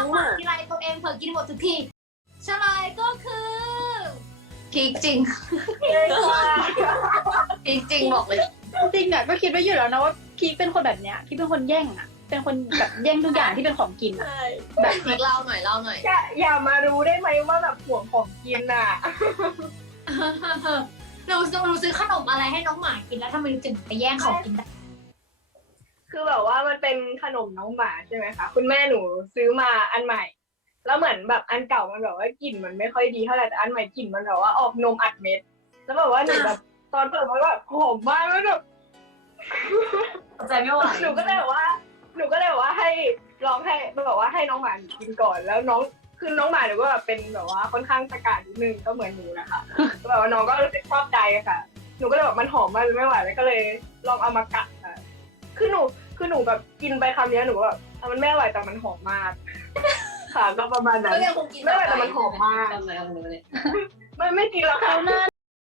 ้งอะกินอะไรตัวเองเผอกินหมดทุกทีฉลายก็คือพีคจริงพีคจริงบอกเลยจริงเนี่ยก็คิดไว้อยู่แล้วนะว่าพีคเป็นคนแบบเนี้ยพีคเป็นคนแย่งอะเป็นคนแบบแย่งทุกอย่างที่เป็นของกินอะแบบพีคเล่าหน่อยเล่าหน่อยอย่ามารู้ได้ไหมว่าแบบห่วงของกินอะเราเราซื้อขนมอะไรให้น้องหมากินแล้วทำไมถึงไปแย่งของกินได้ือแบบว่ามันเป็นขนมน้องหมาใช่ไหมคะคุณแม่หนูซื้อมาอันใหม่ แล้วเหมือนแบบอันเก่ามันแบบว่ากลิ่นมันไม่ค่อยดีเท่าไหร่แต่อันใหม่กลิ่นมันแบบว่าออกนมอัดเม็ดแล้วแบบว่าหนูแบบตอนเปิดมันแบบหอมมากแล้วหนูจไม่ไหวหนูก็เลยว่า หนูก็เลยว่าให้ลองให้บอกว่าให้น้องหมากินก่อนแล้วน้องคือน้องหมาหนูก็แบบเป็นแบบว่าค่อนข้างสกัดนิดนึงก็เหมือนหนูนะคะแบบว่าน้องก็รู้สึกชอบใจค่ะหนูก็เลยแบบมันหอมมากเลไม่ไหวเลยก็เลยลองเอามากัดค่ะคือหนูคือหนูแบบกินไปคำนี้หนูแบบมันไม่อร่อยแต่มันหอมมาก ค่ะ ก็ประมาณนั้นไม่อร่อยแต่มันหอมมาก ไม่ไม่กินแล้วค่ะ